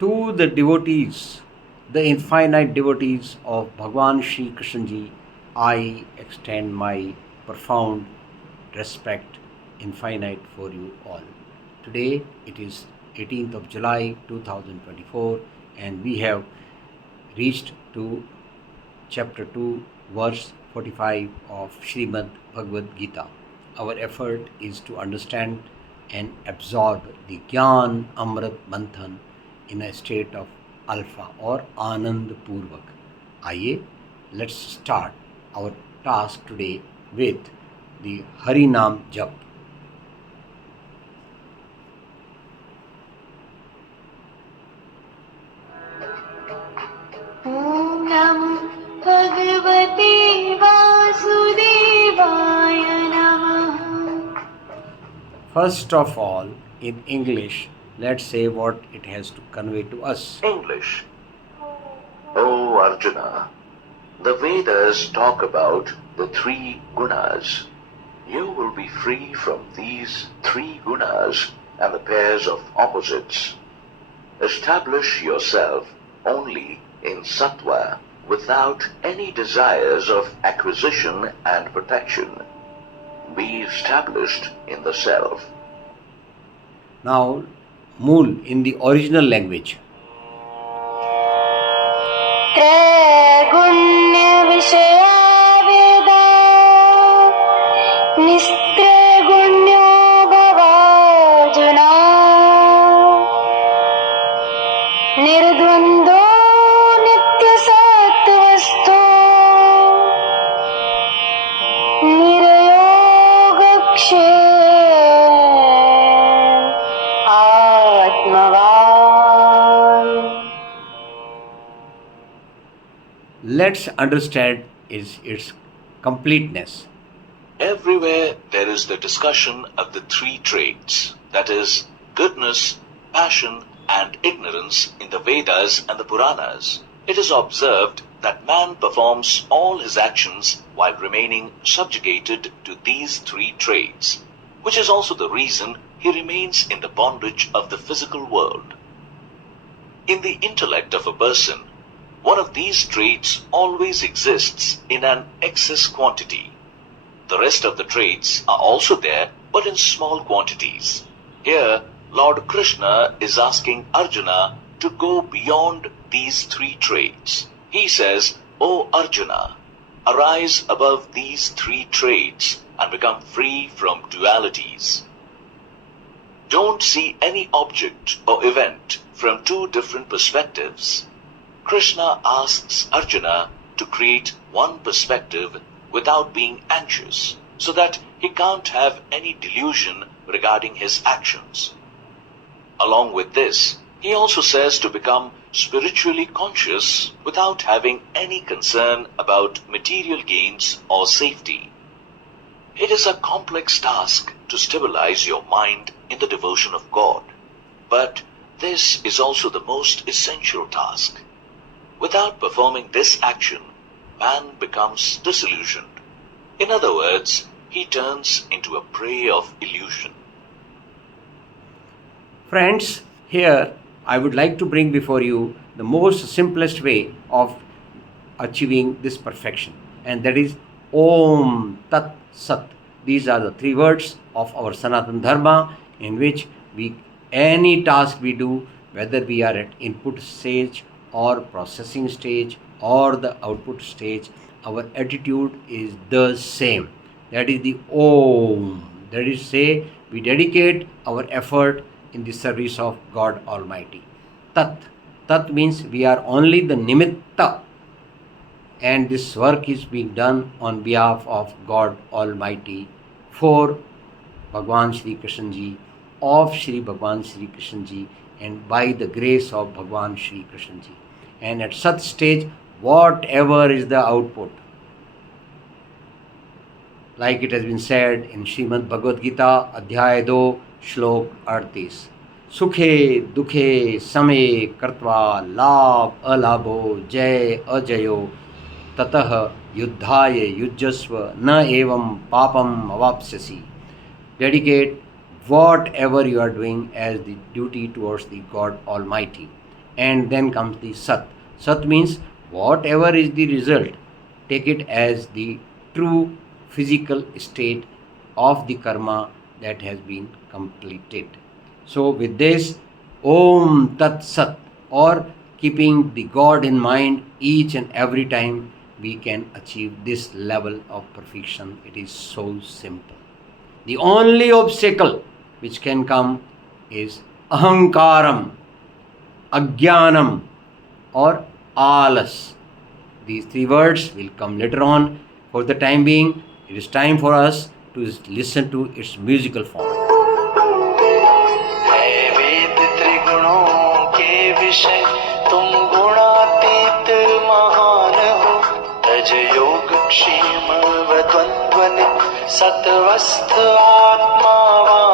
To the devotees, the infinite devotees of Bhagwan Shri Krishna ji, I extend my profound respect, infinite, for you all. Today it is 18th of July 2024 and we have reached to chapter 2, verse 45 of Shrimadbhagwadgita. Our effort is to understand and absorb the Gyan Amrit Manthan in a state of alpha or Anand Purvak. Aye, let's start our task today with the Harinam Jap. Om Namo Bhagavate Vasudevaya Namaha. First of all, in English, let's say what it has to convey to us. English. O Arjuna, the Vedas talk about the three gunas. You will be free from these three gunas and the pairs of opposites. Establish yourself only in sattva without any desires of acquisition and protection. Be established in the self. Now, Mool in the original language. Trigunya Vishaya Veda Nistrigunya Bhavajuna Nirdvando Nitya Sattvasto Nirayogakshe Atmavan. Let's understand its completeness. Everywhere there is the discussion of the three traits, that is, goodness, passion, and ignorance in the Vedas and the Puranas. It is observed that man performs all his actions while remaining subjugated to these three traits, which is also the reason he remains in the bondage of the physical world. In the intellect of a person, one of these traits always exists in an excess quantity. The rest of the traits are also there, but in small quantities. Here, Lord Krishna is asking Arjuna to go beyond these three traits. He says, O Arjuna, arise above these three traits and become free from dualities. Don't see any object or event from two different perspectives. Krishna asks Arjuna to create one perspective without being anxious, so that he can't have any delusion regarding his actions. Along with this, he also says to become spiritually conscious without having any concern about material gains or safety. It is a complex task to stabilize your mind in the devotion of God, but this is also the most essential task. Without performing this action, man becomes disillusioned. In other words, he turns into a prey of illusion. Friends, here I would like to bring before you the most simplest way of achieving this perfection, and that is Om Tat Sat. These are the three words of our Sanatana Dharma, in which any task we do, whether we are at input stage or processing stage or the output stage, our attitude is the same. That is the Om. That is, say, we dedicate our effort in the service of God Almighty. Tat. Tat means we are only the nimitta, and this work is being done on behalf of God Almighty for Bhagwan Shri Krishna ji, of Shri Bhagwan Shri Krishna ji, and by the grace of Bhagwan Shri Krishna ji. And at such stage, whatever is the output, like it has been said in Shrimadbhagwadgita, Adhyay 2, Shlok 38, Sukhe, Dukhe, Same, Kartva, Labh, Alabho, Jay, Ajayo, Tatah, Yuddhaye, Yujjasva, Na Evam, Papam, Avapsyasi. Dedicate whatever you are doing as the duty towards the God Almighty, and then comes the Sat. Sat means whatever is the result, take it as the true physical state of the karma that has been completed. So with this, Om Tat Sat, or keeping the God in mind each and every time, we can achieve this level of perfection. It is so simple. The only obstacle which can come is ahankaram, ajnanam, or alas. These three words will come later on. For the time being, it is time for us to listen to its musical form. है वेद त्रिगुणों के विषय तुम गुणातीत महान हो तज योग क्षेम व द्वंद्व नित्य सत्वस्थ आत्मावान